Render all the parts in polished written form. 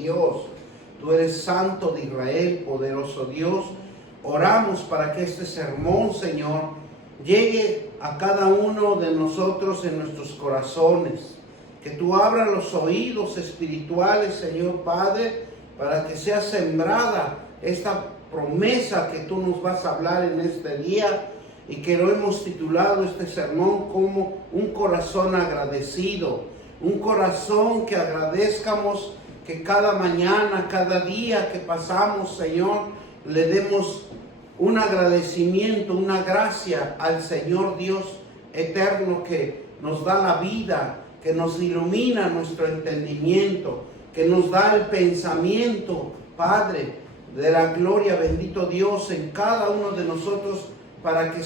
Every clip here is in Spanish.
Dios. Tú eres Santo de Israel, poderoso Dios. Oramos para que este sermón, Señor, llegue a cada uno de nosotros en nuestros corazones. Que tú abras los oídos espirituales, Señor Padre, para que sea sembrada esta promesa que tú nos vas a hablar en este día, y que lo hemos titulado este sermón como un corazón agradecido, un corazón que agradezcamos, que cada mañana, cada día que pasamos, Señor, le demos un agradecimiento, una gracia al Señor Dios eterno que nos da la vida, que nos ilumina nuestro entendimiento, que nos da el pensamiento, Padre, de la gloria, bendito Dios, en cada uno de nosotros, para que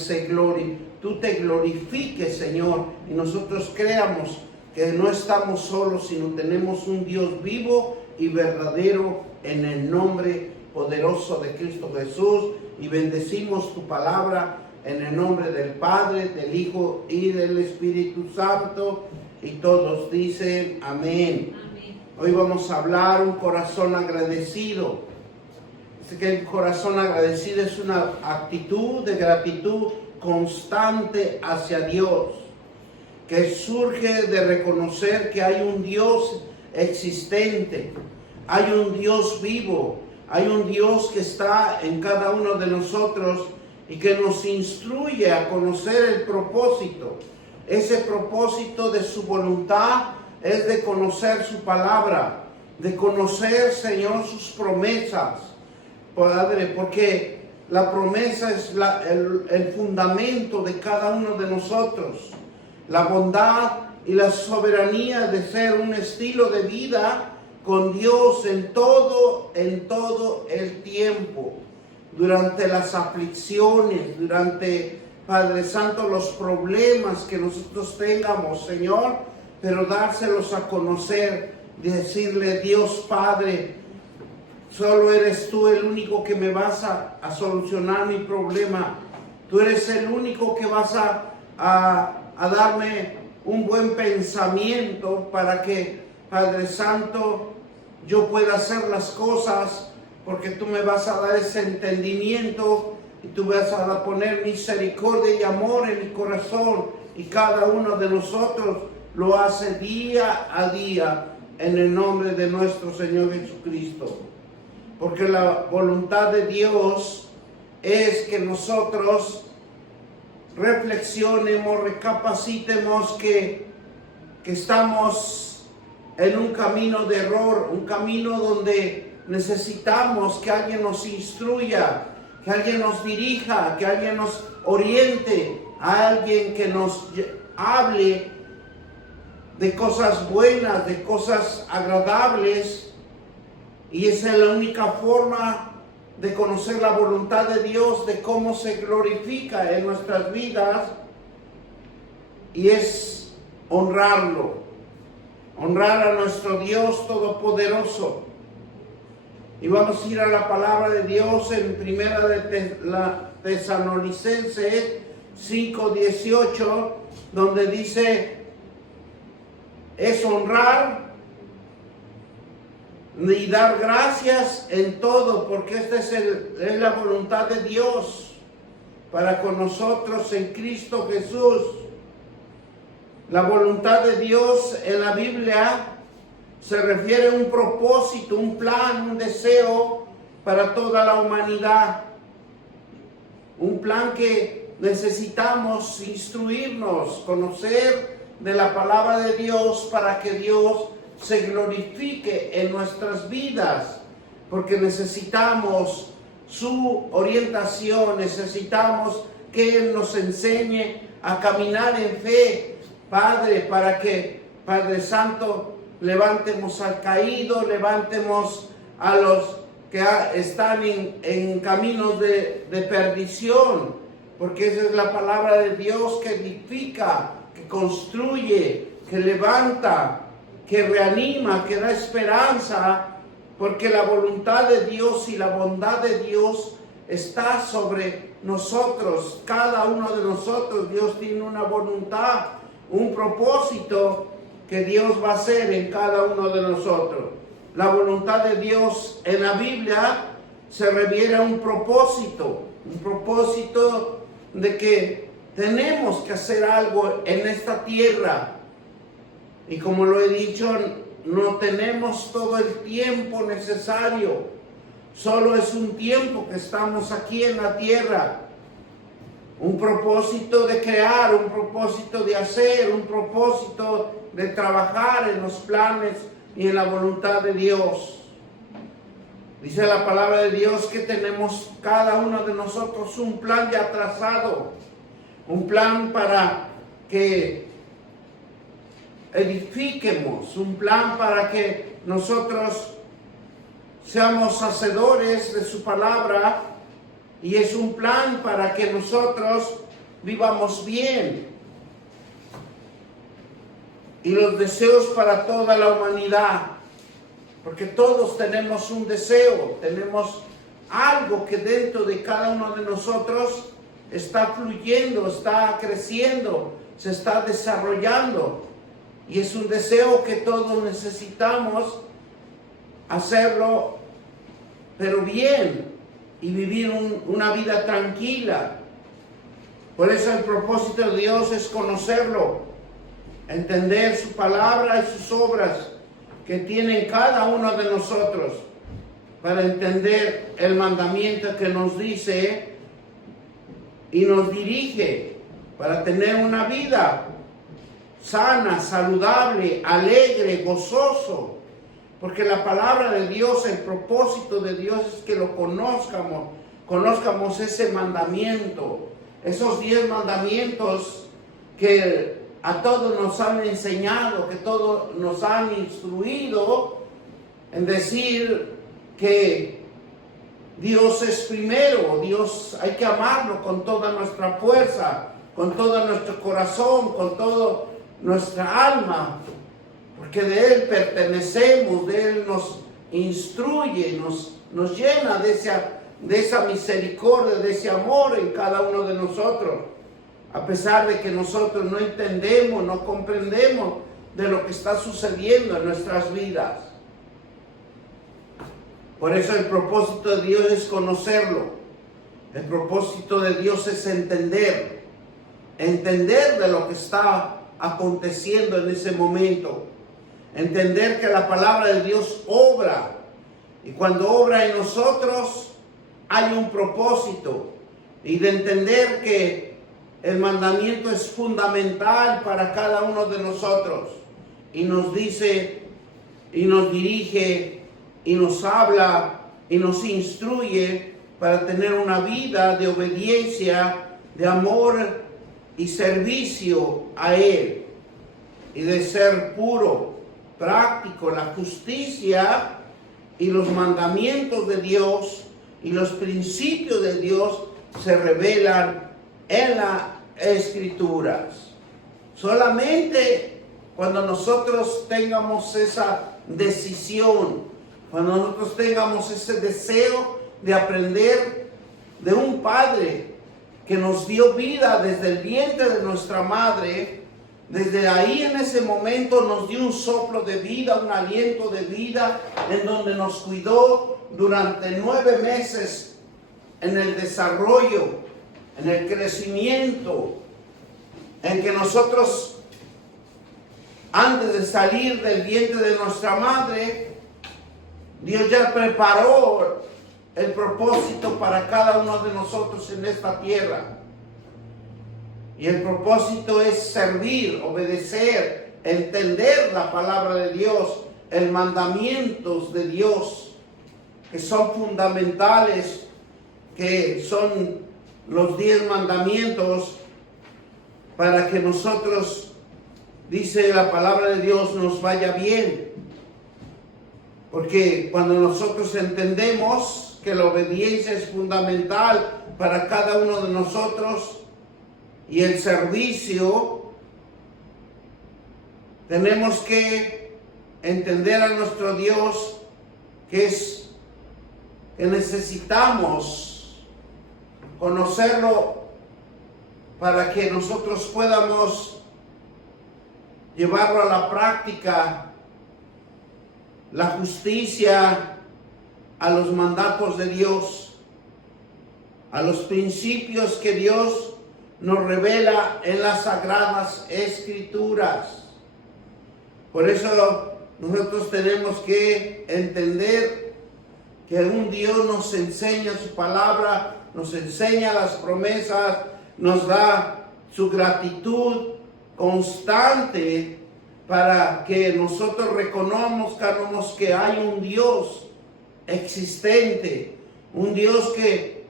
tú te glorifiques, Señor, y nosotros creamos que no estamos solos, sino tenemos un Dios vivo y verdadero, en el nombre poderoso de Cristo Jesús. Y bendecimos tu palabra en el nombre del Padre, del Hijo y del Espíritu Santo. Y todos dicen amén. Amén. Hoy vamos a hablar un corazón agradecido. Dice que el corazón agradecido es una actitud de gratitud constante hacia Dios, que surge de reconocer que hay un Dios existente, hay un Dios vivo, hay un Dios que está en cada uno de nosotros y que nos instruye a conocer el propósito. Ese propósito de su voluntad es de conocer su palabra, de conocer, Señor, sus promesas, Padre, porque la promesa es el fundamento de cada uno de nosotros. La bondad y la soberanía de ser un estilo de vida con Dios en todo el tiempo, durante las aflicciones, durante, Padre Santo, los problemas que nosotros tengamos, Señor, pero dárselos a conocer, decirle: Dios Padre, solo eres tú el único que me vas a solucionar mi problema. Tú eres el único que vas a darme un buen pensamiento para que, Padre Santo, yo pueda hacer las cosas, porque tú me vas a dar ese entendimiento y tú vas a poner misericordia y amor en mi corazón, y cada uno de nosotros lo hace día a día en el nombre de nuestro Señor Jesucristo. Porque la voluntad de Dios es que nosotros reflexionemos, recapacitemos que estamos en un camino de error, un camino donde necesitamos que alguien nos instruya, que alguien nos dirija, que alguien nos oriente, a alguien que nos hable de cosas buenas, de cosas agradables. Y esa es la única forma de conocer la voluntad de Dios, de cómo se glorifica en nuestras vidas, y es honrarlo, honrar a nuestro Dios Todopoderoso. Y vamos a ir a la palabra de Dios en Primera de Tesalonicenses 5:18, donde dice: es honrar y dar gracias en todo, porque esta es la voluntad de Dios para con nosotros en Cristo Jesús. La voluntad de Dios en la Biblia se refiere a un propósito, un plan, un deseo para toda la humanidad. Un plan que necesitamos instruirnos, conocer de la palabra de Dios, para que Dios se glorifique en nuestras vidas, porque necesitamos su orientación, necesitamos que Él nos enseñe a caminar en fe, Padre, para que, Padre Santo, levantemos al caído, levantemos a los que están en caminos de perdición, porque esa es la palabra de Dios que edifica, que construye, que levanta, que reanima, que da esperanza, porque la voluntad de Dios y la bondad de Dios está sobre nosotros. Cada uno de nosotros, Dios tiene una voluntad, un propósito que Dios va a hacer en cada uno de nosotros. la voluntad de Dios en la Biblia se refiere a un propósito de que tenemos que hacer algo en esta tierra. Y como lo he dicho, no tenemos todo el tiempo necesario. Solo es un tiempo que estamos aquí en la tierra. Un propósito de crear, un propósito de hacer, un propósito de trabajar en los planes y en la voluntad de Dios. Dice la palabra de Dios que tenemos cada uno de nosotros un plan ya trazado, un plan para que edifiquemos, un plan para que nosotros seamos hacedores de su palabra, y es un plan para que nosotros vivamos bien. Y los deseos para toda la humanidad, porque todos tenemos un deseo, tenemos algo que dentro de cada uno de nosotros está fluyendo, está creciendo, se está desarrollando. Y es un deseo que todos necesitamos hacerlo, pero bien, y vivir una vida tranquila. Por eso el propósito de Dios es conocerlo, entender su palabra y sus obras que tiene cada uno de nosotros, para entender el mandamiento que nos dice y nos dirige para tener una vida sana, saludable, alegre, gozoso. Porque la palabra de Dios, el propósito de Dios es que lo conozcamos ese mandamiento, esos 10 mandamientos que a todos nos han enseñado, que todos nos han instruido en decir que Dios es primero. Dios hay que amarlo con toda nuestra fuerza, con todo nuestro corazón, con toda nuestra alma, porque de Él pertenecemos, de Él nos instruye, nos llena de esa misericordia, de ese amor en cada uno de nosotros, a pesar de que nosotros no entendemos, no comprendemos de lo que está sucediendo en nuestras vidas. Por eso el propósito de Dios es conocerlo. El propósito de Dios es entender de lo que está aconteciendo en ese momento. Entender que la palabra de Dios obra, y cuando obra en nosotros hay un propósito, y de entender que el mandamiento es fundamental para cada uno de nosotros, y nos dice y nos dirige y nos habla y nos instruye para tener una vida de obediencia, de amor y servicio a Él, y de ser puro, práctico. La justicia y los mandamientos de Dios y los principios de Dios se revelan en las Escrituras. Solamente cuando nosotros tengamos esa decisión, cuando nosotros tengamos ese deseo de aprender de un Padre que nos dio vida desde el vientre de nuestra madre, desde ahí en ese momento nos dio un soplo de vida, un aliento de vida, en donde nos cuidó durante 9 meses en el desarrollo, en el crecimiento, en que nosotros, antes de salir del vientre de nuestra madre, Dios ya preparó el propósito para cada uno de nosotros en esta tierra. Y el propósito es servir, obedecer, entender la palabra de Dios, los mandamientos de Dios, que son fundamentales, que son los 10 mandamientos, para que nosotros, dice la palabra de Dios, nos vaya bien. Porque cuando nosotros entendemos que la obediencia es fundamental para cada uno de nosotros, y el servicio, tenemos que entender a nuestro Dios que necesitamos conocerlo para que nosotros podamos llevarlo a la práctica la justicia, a los mandatos de Dios, a los principios que Dios nos revela en las Sagradas Escrituras. Por eso nosotros tenemos que entender que un Dios nos enseña su palabra, nos enseña las promesas, nos da su gratitud constante para que nosotros reconozcamos que hay un Dios existente, un Dios que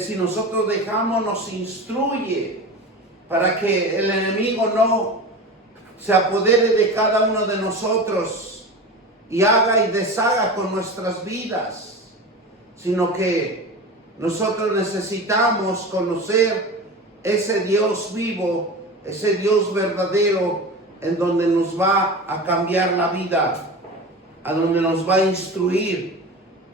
si nosotros dejamos nos instruye para que el enemigo no se apodere de cada uno de nosotros y haga y deshaga con nuestras vidas, sino que nosotros necesitamos conocer ese Dios vivo, ese Dios verdadero, en donde nos va a cambiar la vida, a donde nos va a instruir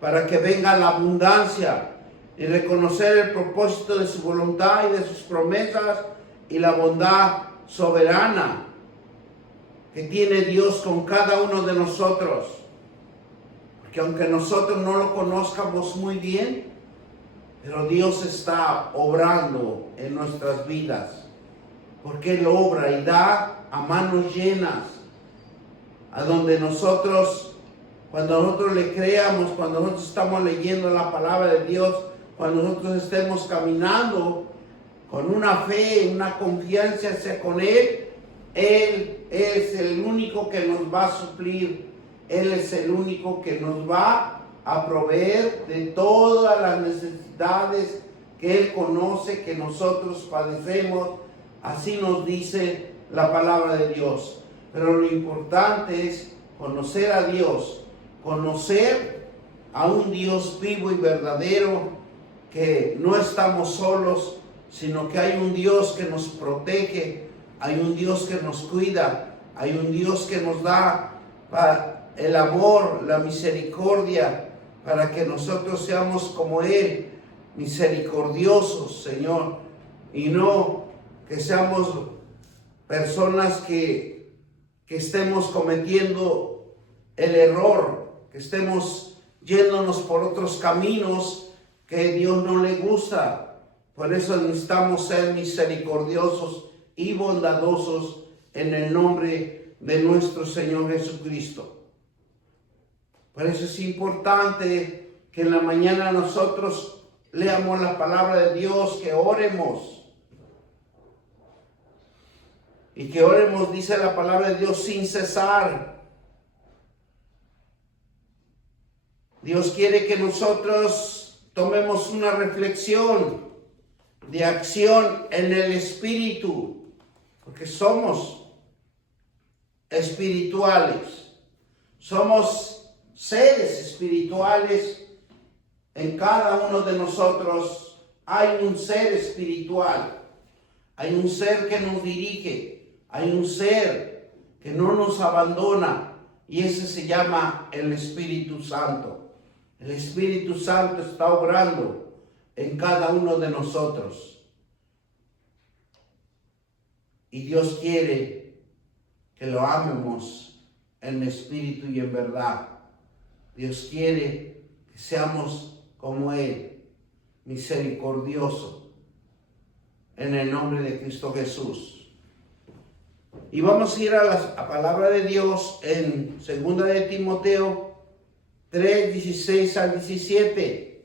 para que venga la abundancia y reconocer el propósito de su voluntad y de sus promesas y la bondad soberana que tiene Dios con cada uno de nosotros. Porque aunque nosotros no lo conozcamos muy bien, pero Dios está obrando en nuestras vidas, porque Él obra y da a manos llenas, a donde nosotros, cuando nosotros le creamos, cuando nosotros estamos leyendo la palabra de Dios, cuando nosotros estemos caminando con una fe, una confianza hacia con Él, Él es el único que nos va a suplir, Él es el único que nos va a proveer de todas las necesidades que Él conoce, que nosotros padecemos. Así nos dice la palabra de Dios. Pero lo importante es conocer a Dios, conocer a un Dios vivo y verdadero, que no estamos solos, sino que hay un Dios que nos protege, hay un Dios que nos cuida, hay un Dios que nos da el amor, la misericordia, para que nosotros seamos como Él, misericordiosos, Señor, y no que seamos personas que estemos cometiendo el error, que estemos yéndonos por otros caminos que Dios no le gusta. Por eso necesitamos ser misericordiosos y bondadosos en el nombre de nuestro Señor Jesucristo. Por eso es importante que en la mañana nosotros leamos la palabra de Dios, que oremos. Y que oremos, dice la palabra de Dios, sin cesar. Dios quiere que nosotros tomemos una reflexión de acción en el Espíritu, porque somos espirituales, somos seres espirituales. En cada uno de nosotros hay un ser espiritual, hay un ser que nos dirige, hay un ser que no nos abandona, y ese se llama el Espíritu Santo. El Espíritu Santo está obrando en cada uno de nosotros. Y Dios quiere que lo amemos en espíritu y en verdad. Dios quiere que seamos como Él, misericordioso, en el nombre de Cristo Jesús. Y vamos a ir a la palabra de Dios en 2 de Timoteo 3, 16 al 17.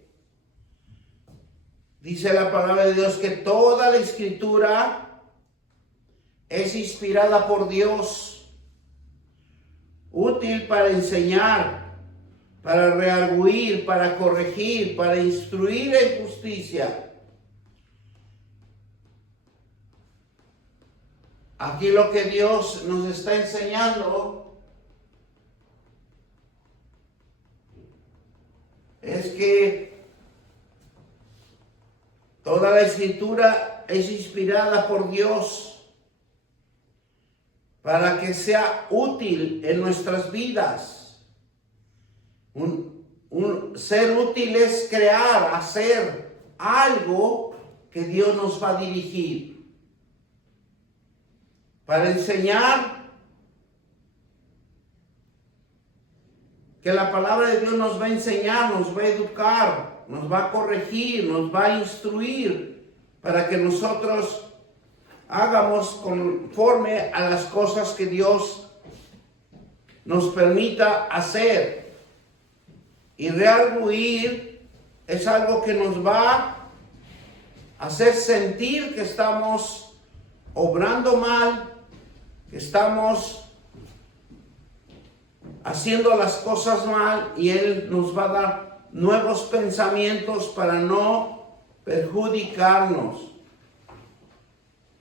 Dice la palabra de Dios que toda la Escritura es inspirada por Dios, útil para enseñar, para redarguir, para corregir, para instruir en justicia. Aquí lo que Dios nos está enseñando es que toda la Escritura es inspirada por Dios para que sea útil en nuestras vidas. Ser útil es crear, hacer algo que Dios nos va a dirigir. Para enseñar, que la palabra de Dios nos va a enseñar, nos va a educar, nos va a corregir, nos va a instruir para que nosotros hagamos conforme a las cosas que Dios nos permita hacer. Y reargüir es algo que nos va a hacer sentir que estamos obrando mal, que estamos haciendo las cosas mal, y Él nos va a dar nuevos pensamientos para no perjudicarnos.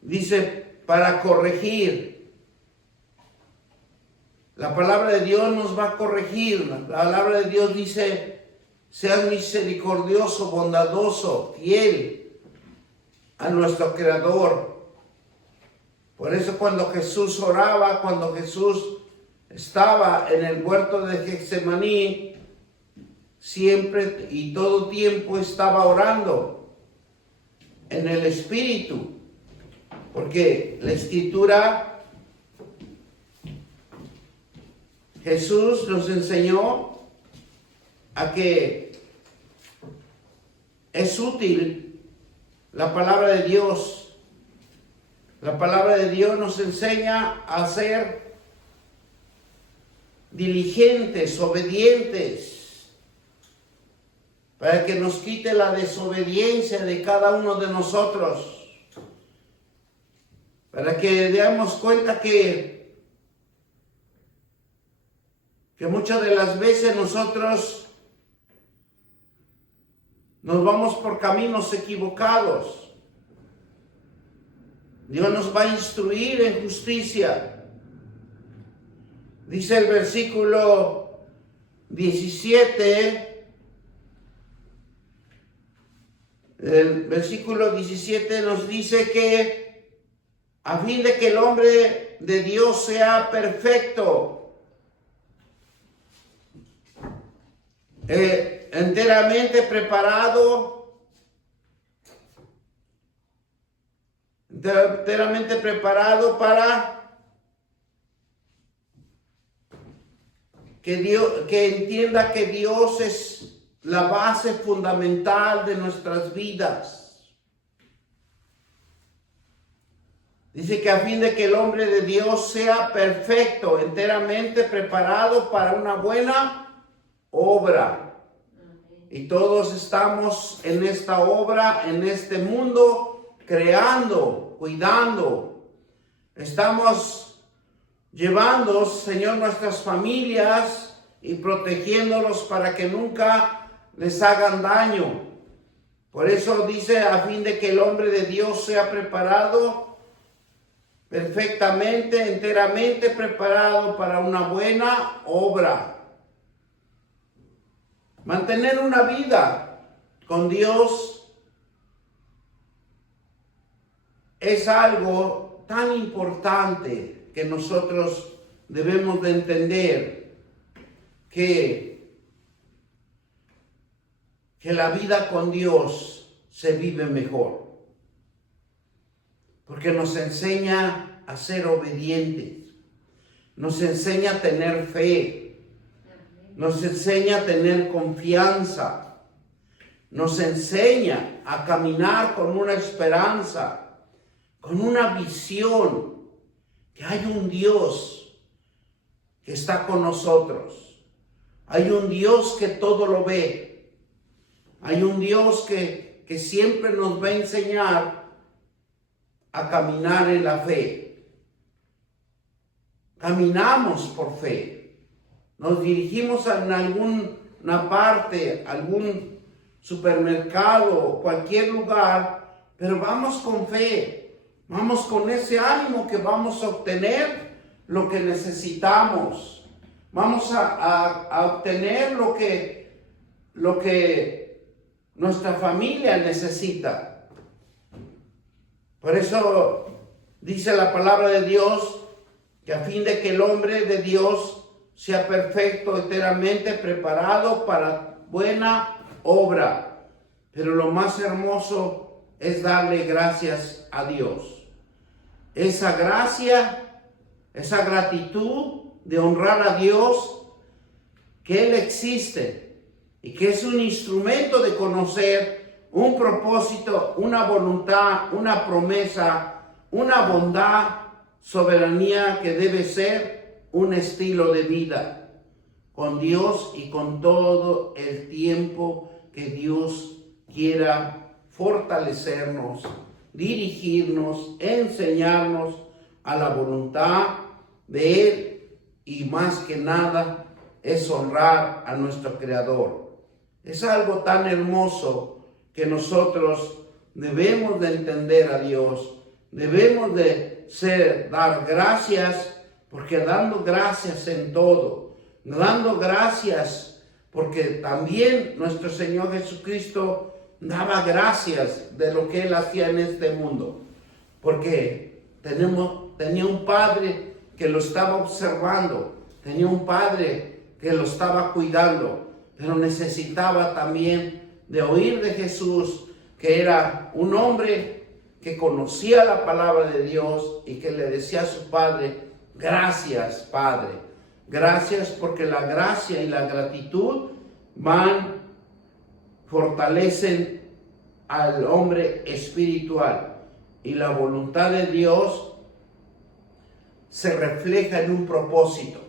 Dice, para corregir. La palabra de Dios nos va a corregir. La palabra de Dios dice, seas misericordioso, bondadoso, fiel a nuestro Creador. Por eso cuando Jesús oraba, cuando Jesús estaba en el huerto de Getsemaní, siempre y todo tiempo estaba orando en el Espíritu, porque la Escritura, Jesús nos enseñó a que es útil la palabra de Dios. La palabra de Dios nos enseña a ser diligentes, obedientes, para que nos quite la desobediencia de cada uno de nosotros, para que demos cuenta que muchas de las veces nosotros nos vamos por caminos equivocados. Dios nos va a instruir en justicia. Dice el versículo 17, el versículo 17 nos dice que a fin de que el hombre de Dios sea perfecto, enteramente preparado para que entienda que Dios es la base fundamental de nuestras vidas. Dice que a fin de que el hombre de Dios sea perfecto, enteramente preparado para una buena obra. Y todos estamos en esta obra, en este mundo, creando, cuidando. Estamos llevando, Señor, nuestras familias y protegiéndolos para que nunca les hagan daño. Por eso dice, a fin de que el hombre de Dios sea preparado perfectamente, enteramente preparado para una buena obra. Mantener una vida con Dios es algo tan importante que nosotros debemos de entender que la vida con Dios se vive mejor, porque nos enseña a ser obedientes, nos enseña a tener fe, nos enseña a tener confianza, nos enseña a caminar con una esperanza, con una visión, que hay un Dios que está con nosotros. Hay un Dios que todo lo ve. Hay un Dios que siempre nos va a enseñar a caminar en la fe. Caminamos por fe. Nos dirigimos a alguna parte, algún supermercado, cualquier lugar, pero vamos con fe. Vamos con ese ánimo que vamos a obtener lo que necesitamos. Vamos a obtener lo que nuestra familia necesita. Por eso dice la palabra de Dios que a fin de que el hombre de Dios sea perfecto, enteramente preparado para buena obra. Pero lo más hermoso es darle gracias a Dios. Esa gracia, esa gratitud de honrar a Dios, que Él existe y que es un instrumento de conocer un propósito, una voluntad, una promesa, una bondad, soberanía que debe ser un estilo de vida con Dios y con todo el tiempo que Dios quiera fortalecernos, dirigirnos, enseñarnos a la voluntad de Él, y más que nada es honrar a nuestro Creador. Es algo tan hermoso que nosotros debemos de entender a Dios, debemos de dar gracias, porque dando gracias en todo, dando gracias porque también nuestro Señor Jesucristo daba gracias de lo que Él hacía en este mundo, porque tenía un Padre que lo estaba observando, tenía un Padre que lo estaba cuidando, pero necesitaba también de oír de Jesús, que era un hombre que conocía la palabra de Dios y que le decía a su Padre: gracias, Padre, gracias, porque la gracia y la gratitud fortalecen al hombre espiritual, y la voluntad de Dios se refleja en un propósito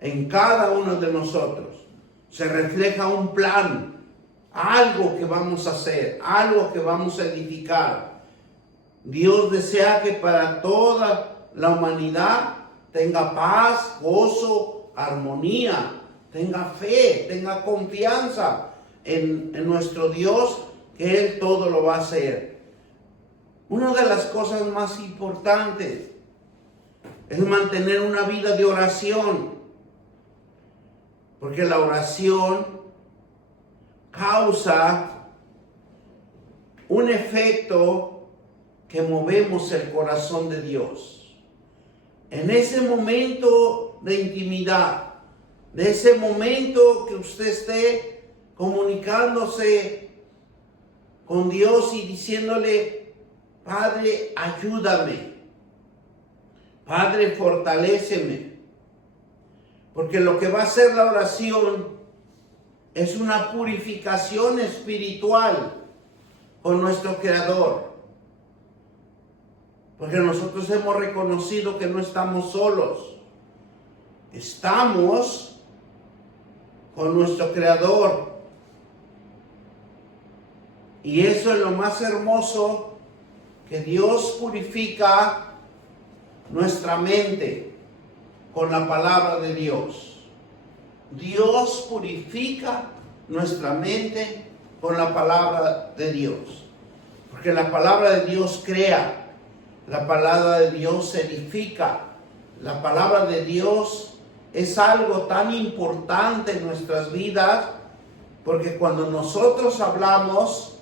en cada uno de nosotros. Se refleja un plan, algo que vamos a hacer, algo que vamos a edificar. Dios desea que para toda la humanidad tenga paz, gozo, armonía, tenga fe, tenga confianza en nuestro Dios, que Él todo lo va a hacer. Una de las cosas más importantes es mantener una vida de oración, porque la oración causa un efecto que movemos el corazón de Dios. En ese momento de intimidad, de ese momento que usted esté comunicándose con Dios y diciéndole: Padre, ayúdame, Padre, fortaléceme, porque lo que va a hacer la oración es una purificación espiritual con nuestro Creador, porque nosotros hemos reconocido que no estamos solos, estamos con nuestro Creador. Y eso es lo más hermoso, que Dios purifica nuestra mente con la palabra de Dios. Dios purifica nuestra mente con la palabra de Dios, porque la palabra de Dios crea, la palabra de Dios edifica, la palabra de Dios es algo tan importante en nuestras vidas, porque cuando nosotros hablamos,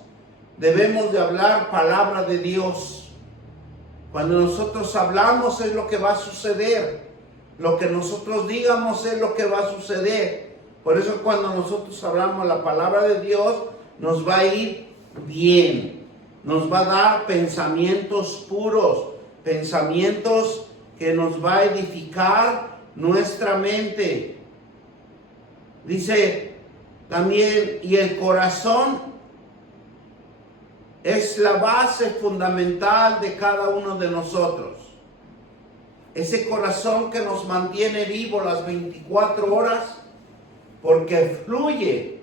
debemos de hablar palabra de Dios. Cuando nosotros hablamos es lo que va a suceder. Lo que nosotros digamos es lo que va a suceder. Por eso cuando nosotros hablamos la palabra de Dios, nos va a ir bien. Nos va a dar pensamientos puros, pensamientos que nos va a edificar nuestra mente. Dice también, y el corazón es la base fundamental de cada uno de nosotros. Ese corazón que nos mantiene vivos las 24 horas, porque fluye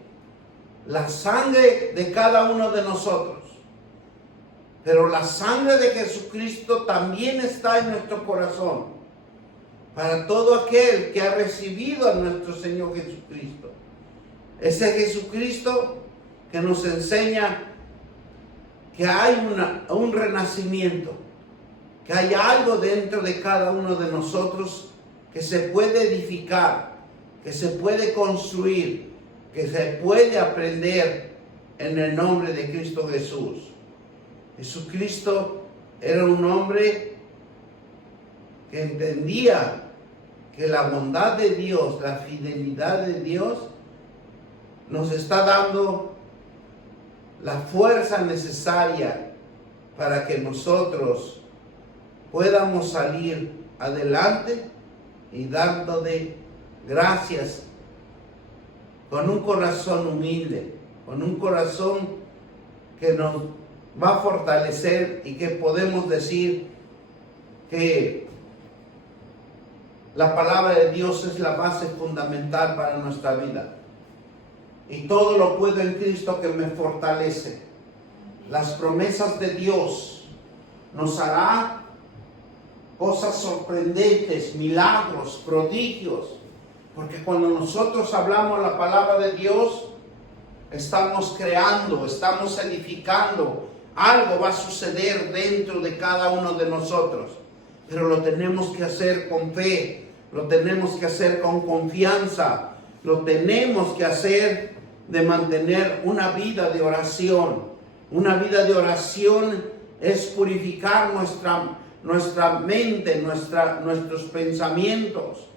la sangre de cada uno de nosotros. Pero la sangre de Jesucristo también está en nuestro corazón, para todo aquel que ha recibido a nuestro Señor Jesucristo. Ese Jesucristo que nos enseña que hay un renacimiento, que hay algo dentro de cada uno de nosotros que se puede edificar, que se puede construir, que se puede aprender en el nombre de Cristo Jesús. Jesucristo era un hombre que entendía que la bondad de Dios, la fidelidad de Dios, nos está dando la fuerza necesaria para que nosotros podamos salir adelante y dándole gracias con un corazón humilde, con un corazón que nos va a fortalecer y que podemos decir que la palabra de Dios es la base fundamental para nuestra vida. Y todo lo puedo en Cristo que me fortalece. Las promesas de Dios nos hará cosas sorprendentes, milagros, prodigios. Porque cuando nosotros hablamos la palabra de Dios, estamos creando, estamos edificando. Algo va a suceder dentro de cada uno de nosotros. Pero lo tenemos que hacer con fe, lo tenemos que hacer con confianza, lo tenemos que hacer de mantener una vida de oración. Una vida de oración es purificar nuestra mente, nuestros pensamientos.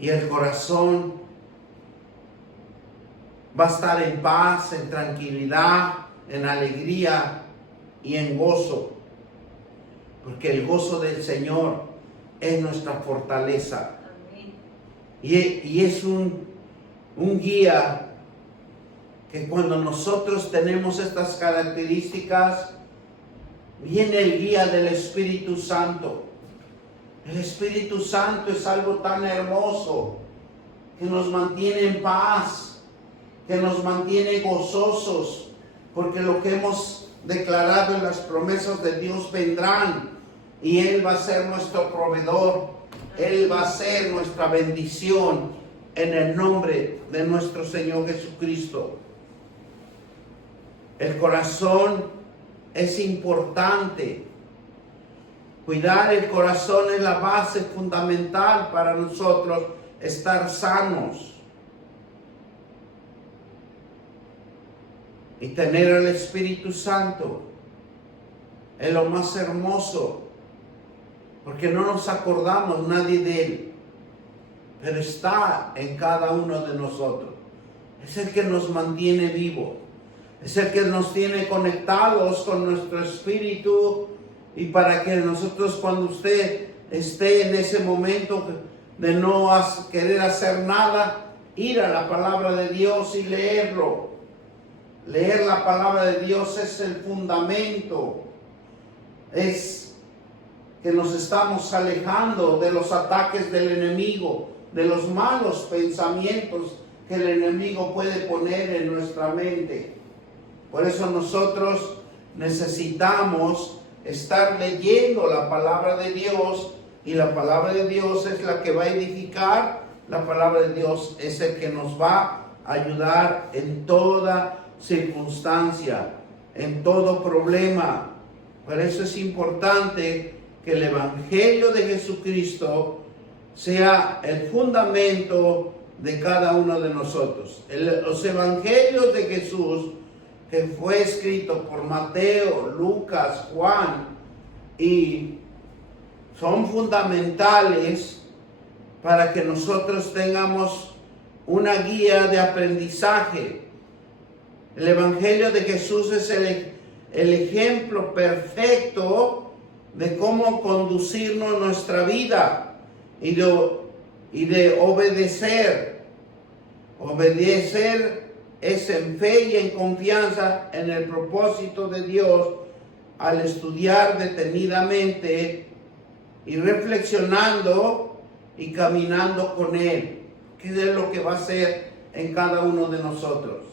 Y el corazón va a estar en paz, en tranquilidad, en alegría y en gozo. Porque el gozo del Señor es nuestra fortaleza. Y es un guía que cuando nosotros tenemos estas características, viene el guía del Espíritu Santo. El Espíritu Santo es algo tan hermoso que nos mantiene en paz, que nos mantiene gozosos, porque lo que hemos declarado en las promesas de Dios vendrán y Él va a ser nuestro proveedor, Él va a ser nuestra bendición en el nombre de nuestro Señor Jesucristo. El corazón es importante. Cuidar el corazón es la base fundamental para nosotros estar sanos. Y tener al Espíritu Santo es lo más hermoso, porque no nos acordamos nadie de Él, pero está en cada uno de nosotros. Es el que nos mantiene vivos, es el que nos tiene conectados con nuestro espíritu, y para que nosotros, cuando usted esté en ese momento de no querer hacer nada, ir a la palabra de Dios y leerlo. Leer la palabra de Dios es el fundamento, es que nos estamos alejando de los ataques del enemigo, de los malos pensamientos que el enemigo puede poner en nuestra mente. Por eso nosotros necesitamos estar leyendo la palabra de Dios, y la palabra de Dios es la que va a edificar, la palabra de Dios es el que nos va a ayudar en toda circunstancia, en todo problema. Por eso es importante que el Evangelio de Jesucristo sea el fundamento de cada uno de nosotros. Los Evangelios de Jesús, que fue escrito por Mateo, Lucas, Juan, y son fundamentales para que nosotros tengamos una guía de aprendizaje. El Evangelio de Jesús es el ejemplo perfecto de cómo conducirnos nuestra vida y de obedecer. Obedecer es en fe y en confianza en el propósito de Dios, al estudiar detenidamente y reflexionando y caminando con Él. ¿Qué es lo que va a hacer en cada uno de nosotros?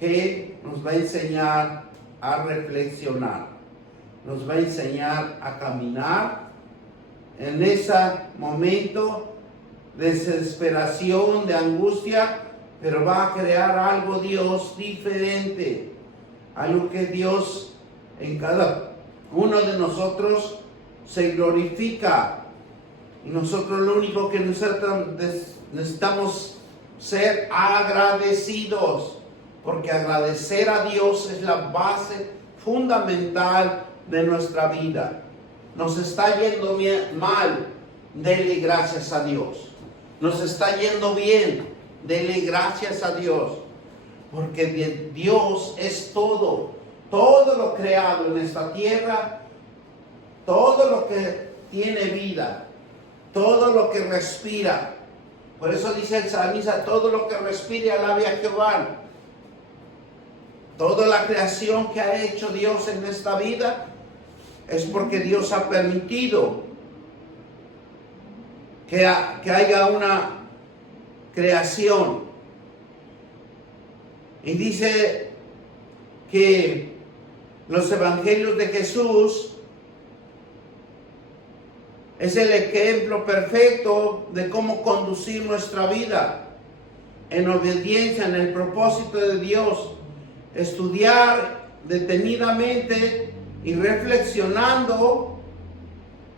Que nos va a enseñar a reflexionar, nos va a enseñar a caminar en ese momento de desesperación, de angustia, pero va a crear algo Dios diferente, algo que Dios en cada uno de nosotros se glorifica. Y nosotros lo único que necesitamos ser agradecidos, porque agradecer a Dios es la base fundamental de nuestra vida. Nos está yendo mal, dele gracias a Dios. Nos está yendo bien, dele gracias a Dios, porque Dios es todo lo creado en esta tierra, todo lo que tiene vida, todo lo que respira. Por eso dice el salmista, todo lo que respire alabe a Jehová. Toda la creación que ha hecho Dios en esta vida es porque Dios ha permitido que haya una creación. Y dice que los evangelios de Jesús es el ejemplo perfecto de cómo conducir nuestra vida en obediencia, en el propósito de Dios. Estudiar detenidamente y reflexionando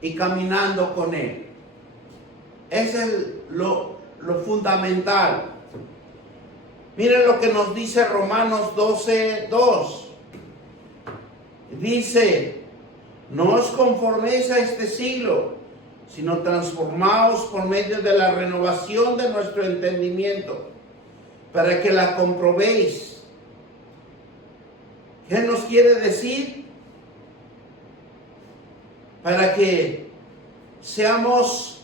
y caminando con Él. Ese es lo fundamental. Miren lo que nos dice Romanos 12:2. Dice, no os conforméis a este siglo, sino transformaos por medio de la renovación de nuestro entendimiento, para que la comprobéis. ¿Qué nos quiere decir? Para que seamos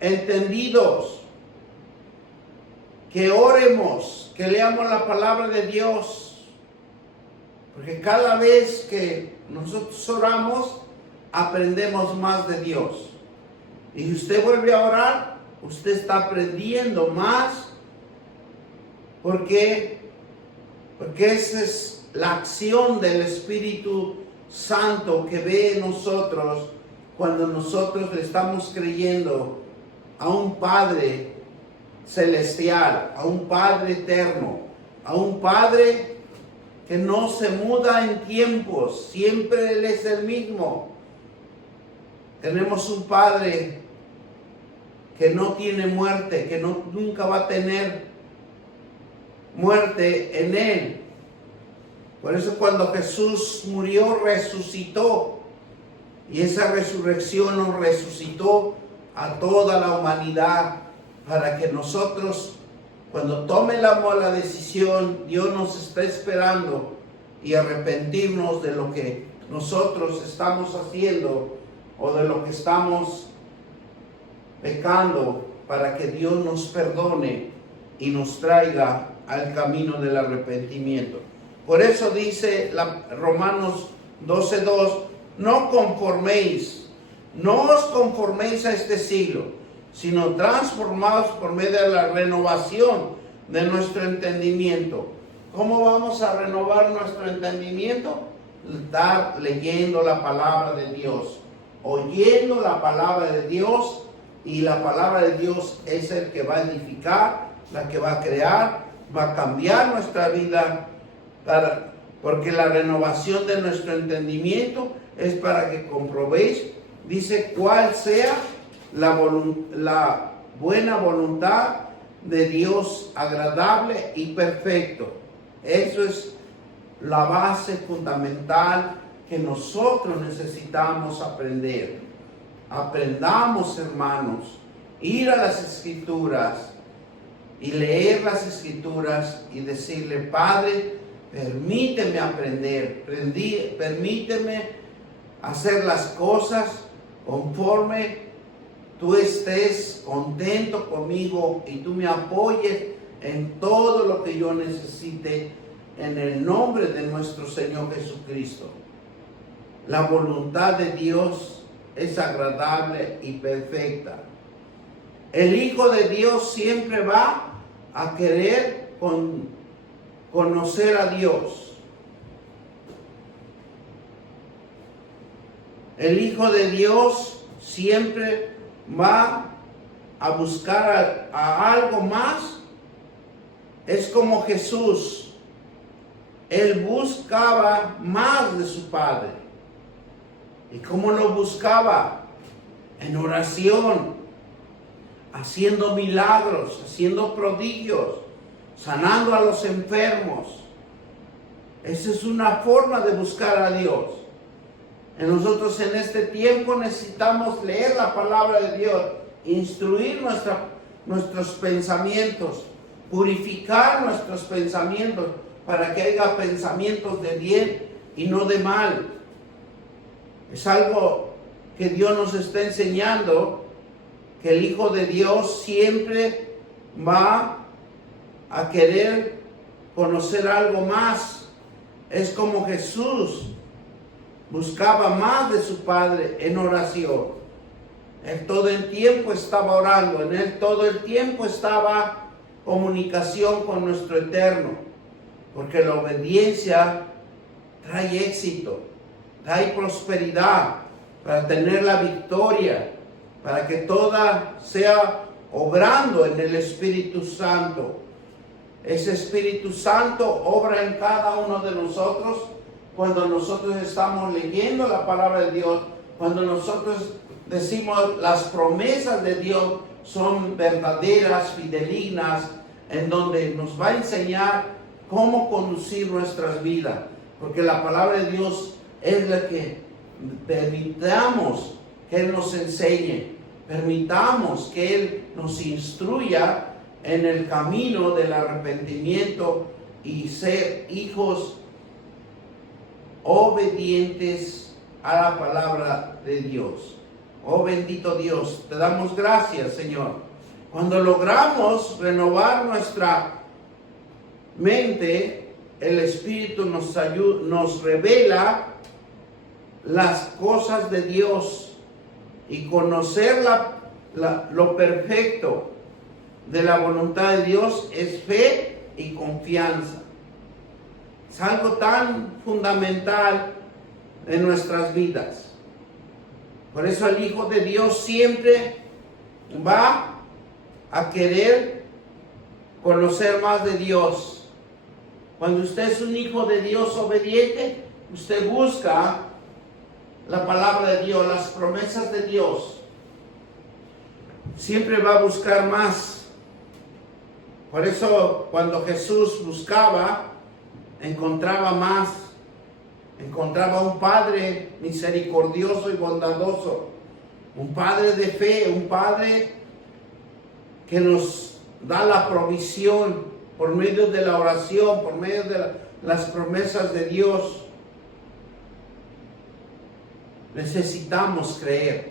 entendidos, que oremos, que leamos la palabra de Dios, porque cada vez que nosotros oramos, aprendemos más de Dios. Y si usted vuelve a orar, usted está aprendiendo más, porque esa es la acción del Espíritu Santo que ve en nosotros cuando nosotros le estamos creyendo a un Padre celestial, a un Padre eterno, a un Padre que no se muda en tiempos, siempre Él es el mismo. Tenemos un Padre que no tiene muerte, que nunca va a tener muerte en Él. Por eso cuando Jesús murió, resucitó. Y esa resurrección nos resucitó a toda la humanidad, para que nosotros, cuando tomemos la decisión, Dios nos está esperando, y arrepentirnos de lo que nosotros estamos haciendo o de lo que estamos pecando, para que Dios nos perdone y nos traiga al camino del arrepentimiento. Por eso dice Romanos 12:2, no os conforméis a este siglo, sino transformaos por medio de la renovación de nuestro entendimiento. ¿Cómo vamos a renovar nuestro entendimiento? Estar leyendo la palabra de Dios, oyendo la palabra de Dios, y la palabra de Dios es el que va a edificar, la que va a crear, va a cambiar nuestra vida, porque la renovación de nuestro entendimiento es para que comprobéis, dice, cuál sea la buena voluntad de Dios, agradable y perfecto. Eso es la base fundamental que nosotros necesitamos aprender. Aprendamos, hermanos, ir a las Escrituras y leer las Escrituras y decirle, Padre, permíteme aprender, permíteme hacer las cosas conforme tú estés contento conmigo y tú me apoyes en todo lo que yo necesite, en el nombre de nuestro Señor Jesucristo. La voluntad de Dios es agradable y perfecta. El Hijo de Dios siempre va a querer conocer a Dios. El Hijo de Dios siempre va a buscar a algo más. Es como Jesús. Él buscaba más de su Padre. ¿Y cómo lo buscaba? En oración, haciendo milagros, haciendo prodigios, sanando a los enfermos. Esa es una forma de buscar a Dios. Nosotros en este tiempo necesitamos leer la palabra de Dios, instruir nuestros pensamientos, purificar nuestros pensamientos para que haya pensamientos de bien y no de mal. Es algo que Dios nos está enseñando que el Hijo de Dios siempre va a querer conocer algo más. Es como Jesús buscaba más de su Padre en oración. Él todo el tiempo estaba orando, en Él todo el tiempo estaba comunicación con nuestro Eterno, porque la obediencia trae éxito, trae prosperidad, para tener la victoria, para que toda sea obrando en el Espíritu Santo. Ese Espíritu Santo obra en cada uno de nosotros cuando nosotros estamos leyendo la palabra de Dios, cuando nosotros decimos las promesas de Dios son verdaderas, fidedignas, en donde nos va a enseñar cómo conducir nuestras vidas, porque la palabra de Dios es la que permitamos que Él nos enseñe, permitamos que Él nos instruya en el camino del arrepentimiento y ser hijos obedientes a la palabra de Dios. Oh bendito Dios, te damos gracias, Señor. Cuando logramos renovar nuestra mente, el Espíritu nos revela las cosas de Dios, y conocer lo perfecto de la voluntad de Dios es fe y confianza. Es algo tan fundamental en nuestras vidas. Por eso el Hijo de Dios siempre va a querer conocer más de Dios. Cuando usted es un hijo de Dios obediente, usted busca la palabra de Dios, las promesas de Dios. Siempre va a buscar más. Por eso cuando Jesús buscaba, encontraba más. Encontraba un Padre misericordioso y bondadoso. Un Padre de fe, un Padre que nos da la provisión por medio de la oración, por medio de las promesas de Dios. Necesitamos creer,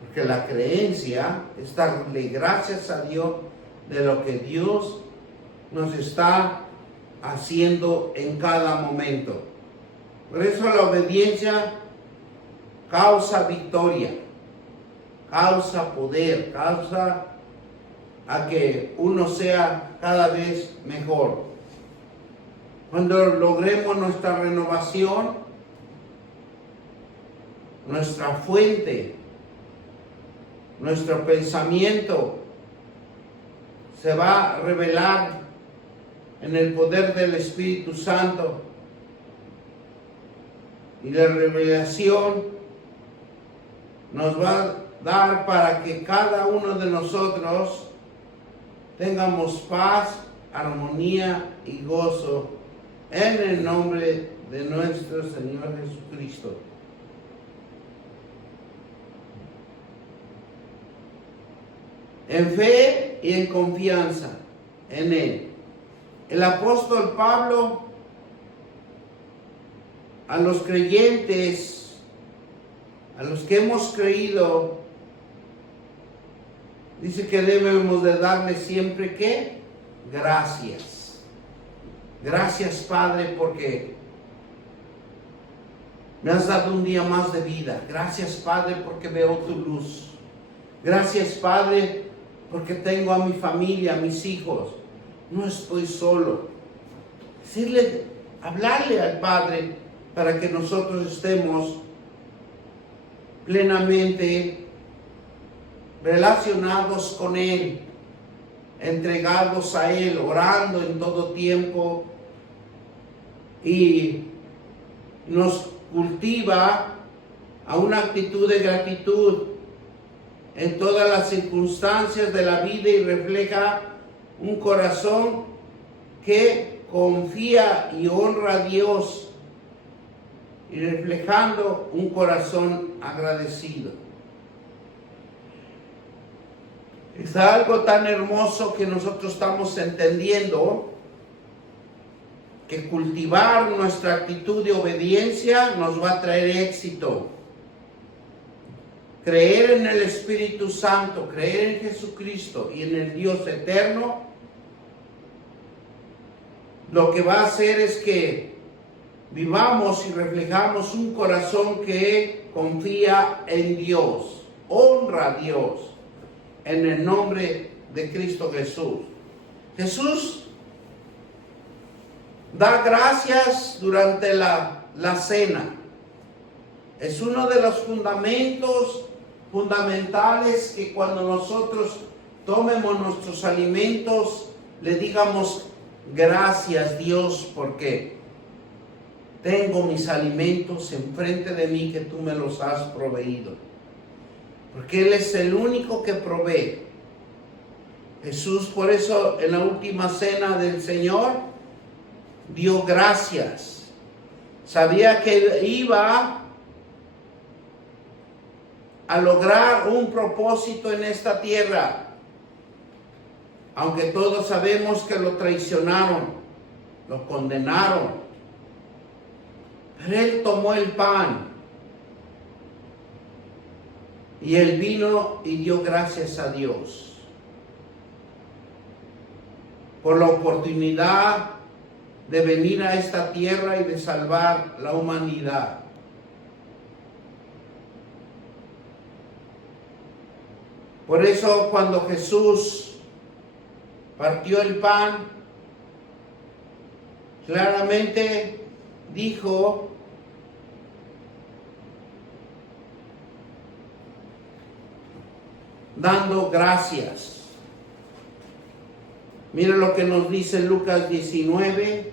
porque la creencia es darle gracias a Dios de lo que Dios nos está haciendo en cada momento. Por eso la obediencia causa victoria, causa poder, causa a que uno sea cada vez mejor. Cuando logremos nuestra renovación, nuestra fuente, nuestro pensamiento se va a revelar en el poder del Espíritu Santo, y la revelación nos va a dar para que cada uno de nosotros tengamos paz, armonía y gozo en el nombre de nuestro Señor Jesucristo. En fe y en confianza en Él. El apóstol Pablo a los creyentes, a los que hemos creído, dice que debemos de darle siempre ¿qué? Gracias. Gracias, Padre, porque me has dado un día más de vida. Gracias, Padre, porque veo tu luz. Gracias, Padre, porque tengo a mi familia, a mis hijos. No estoy solo. Hablarle al Padre para que nosotros estemos plenamente relacionados con Él, entregados a Él, orando en todo tiempo, y nos cultiva a una actitud de gratitud en todas las circunstancias de la vida, y refleja un corazón que confía y honra a Dios, y reflejando un corazón agradecido. Es algo tan hermoso que nosotros estamos entendiendo, que cultivar nuestra actitud de obediencia nos va a traer éxito. creer en el Espíritu Santo, creer en Jesucristo y en el Dios eterno, lo que va a hacer es que vivamos y reflejamos un corazón que confía en Dios, honra a Dios, en el nombre de Cristo Jesús. Jesús da gracias durante la cena. Es uno de los fundamentos fundamentales que cuando nosotros tomemos nuestros alimentos, le digamos gracias Dios porque tengo mis alimentos enfrente de mí que tú me los has proveído. Porque Él es el único que provee. Jesús por eso en la última cena del Señor dio gracias. Sabía que iba a lograr un propósito en esta tierra. Aunque todos sabemos que lo traicionaron, lo condenaron. Pero Él tomó el pan y Él vino y dio gracias a Dios por la oportunidad de venir a esta tierra y de salvar la humanidad. Por eso cuando Jesús partió el pan, claramente dijo, dando gracias. Mira lo que nos dice Lucas 19.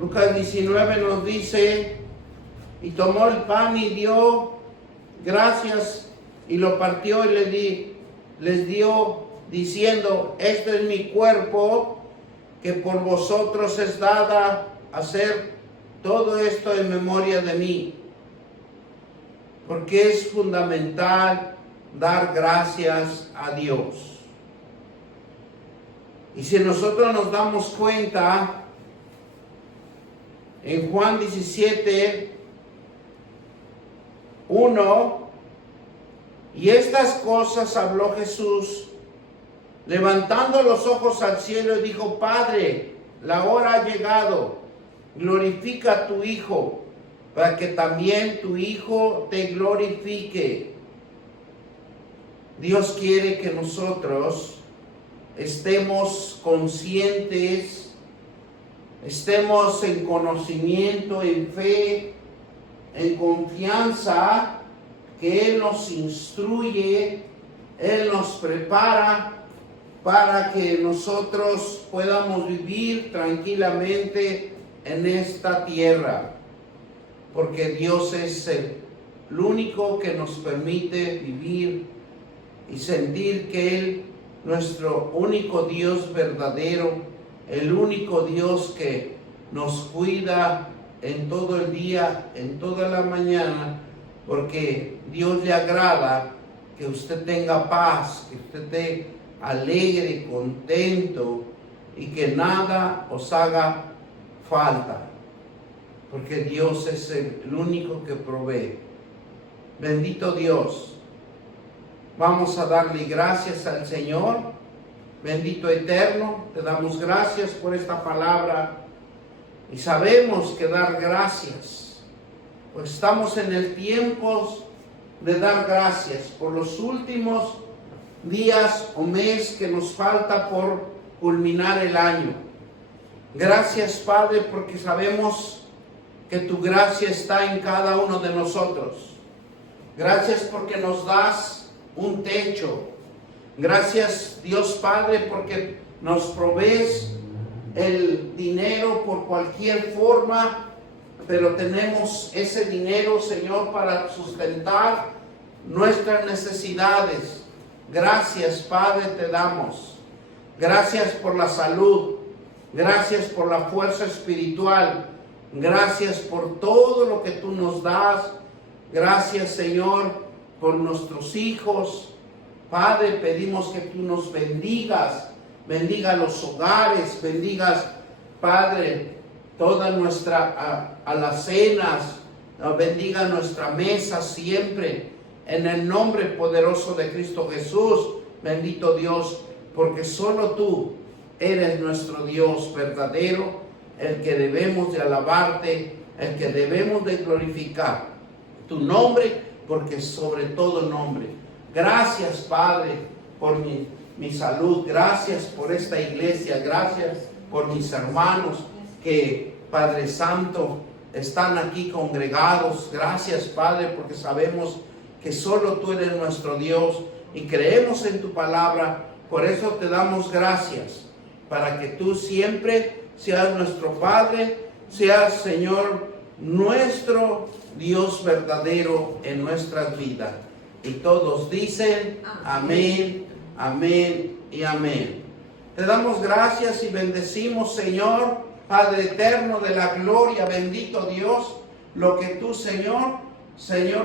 Lucas 19 nos dice, y tomó el pan y dio gracias y lo partió y les dio diciendo, este es mi cuerpo que por vosotros es dada, hacer todo esto en memoria de mí. Porque es fundamental dar gracias a Dios. Y si nosotros nos damos cuenta, en Juan 17, 1, y estas cosas habló Jesús, levantando los ojos al cielo, y dijo, Padre, la hora ha llegado, glorifica a tu Hijo, para que también tu Hijo te glorifique. Dios quiere que nosotros estemos conscientes, estemos en conocimiento, en fe, en confianza, que Él nos instruye, Él nos prepara para que nosotros podamos vivir tranquilamente en esta tierra. Porque Dios es el único que nos permite vivir y sentir que Él, nuestro único Dios verdadero, el único Dios que nos cuida en todo el día, en toda la mañana, porque Dios le agrada que usted tenga paz, que usted esté alegre, contento y que nada os haga falta. Porque Dios es el único que provee. Bendito Dios. Vamos a darle gracias al Señor. Bendito Eterno, te damos gracias por esta palabra. Y sabemos que dar gracias, pues estamos en el tiempo de dar gracias por los últimos días o mes que nos falta por culminar el año. Gracias, Padre, porque sabemos que tu gracia está en cada uno de nosotros. Gracias porque nos das un techo. Gracias, Dios Padre, porque nos provees el dinero por cualquier forma, pero tenemos ese dinero, Señor, para sustentar nuestras necesidades. Gracias, Padre, te damos. Gracias por la salud. Gracias por la fuerza espiritual. Gracias por todo lo que tú nos das. Gracias, Señor, por nuestros hijos. Padre, pedimos que tú nos bendigas. Bendiga los hogares. Bendigas, Padre, toda nuestra alacenas. bendiga nuestra mesa siempre. En el nombre poderoso de Cristo Jesús, bendito Dios, porque solo tú eres nuestro Dios verdadero, el que debemos de alabarte, el que debemos de glorificar tu nombre, porque sobre todo nombre. Gracias, Padre, por mi salud. Gracias por esta iglesia. Gracias por mis hermanos que, Padre Santo, están aquí congregados. Gracias, Padre, porque sabemos que solo tú eres nuestro Dios y creemos en tu palabra. Por eso te damos gracias, para que tú siempre seas nuestro Padre, seas, Señor, nuestro Dios verdadero en nuestras vidas. Y todos dicen amén, amén y amén. Te damos gracias y bendecimos, Señor, Padre eterno de la gloria, bendito Dios, lo que tú, Señor,